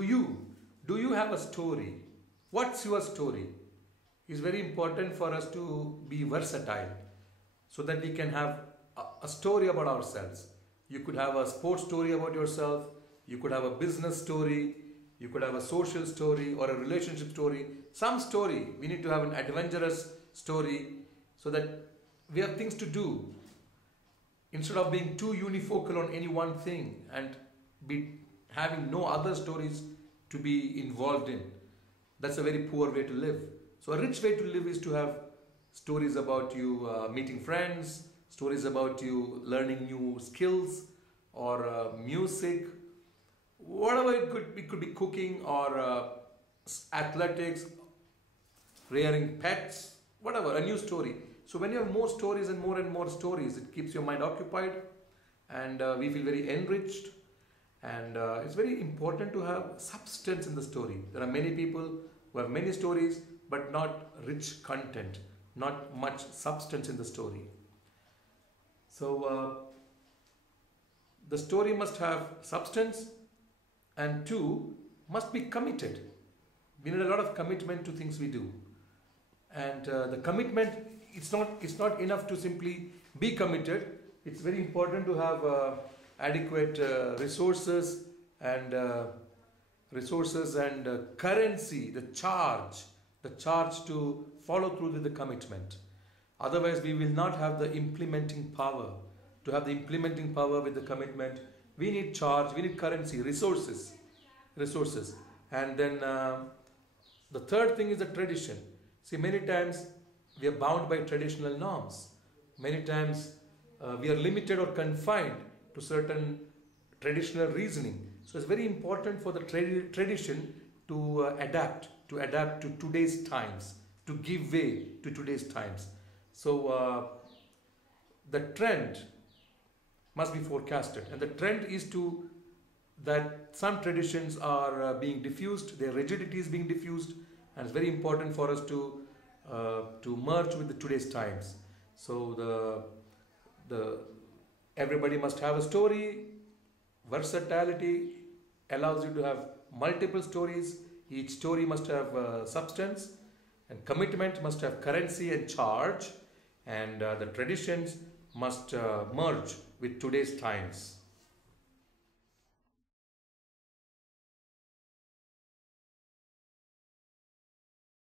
Do you have a story? What's your story? It's very important for us to be versatile so that we can have a story about ourselves. You could have a sports story about yourself, you could have a business story, you could have a social story or a relationship story, some story. We need to have an adventurous story so that we have things to do instead of being too unifocal on any one thing and be having no other stories to be involved in. That's a very poor way to live. So a rich way to live is to have stories about you meeting friends, stories about you learning new skills or music, whatever it could be cooking or athletics, rearing pets, whatever, a new story. So when you have more stories and more stories, it keeps your mind occupied and we feel very enriched. And it's very important to have substance in the story. There are many people who have many stories but not rich content, not much substance in the story. So the story must have substance, and two, must be committed. We need a lot of commitment to things we do. And the commitment, it's not enough to simply be committed. It's very important to have adequate resources and currency, the charge to follow through with the commitment. Otherwise, we will not have the implementing power. To have the implementing power with the commitment, we need charge, we need currency, resources. And then the third thing is the tradition. See, many times we are bound by traditional norms. Many times we are limited or confined to certain traditional reasoning. So it's very important for the tradition to adapt to today's times, to give way to today's times. So the trend must be forecasted, and the trend is that some traditions are being diffused, their rigidity is being diffused, and it's very important for us to merge with today's times. So everybody must have a story. Versatility allows you to have multiple stories. Each story must have substance, and commitment must have currency and charge, and the traditions must merge with today's times.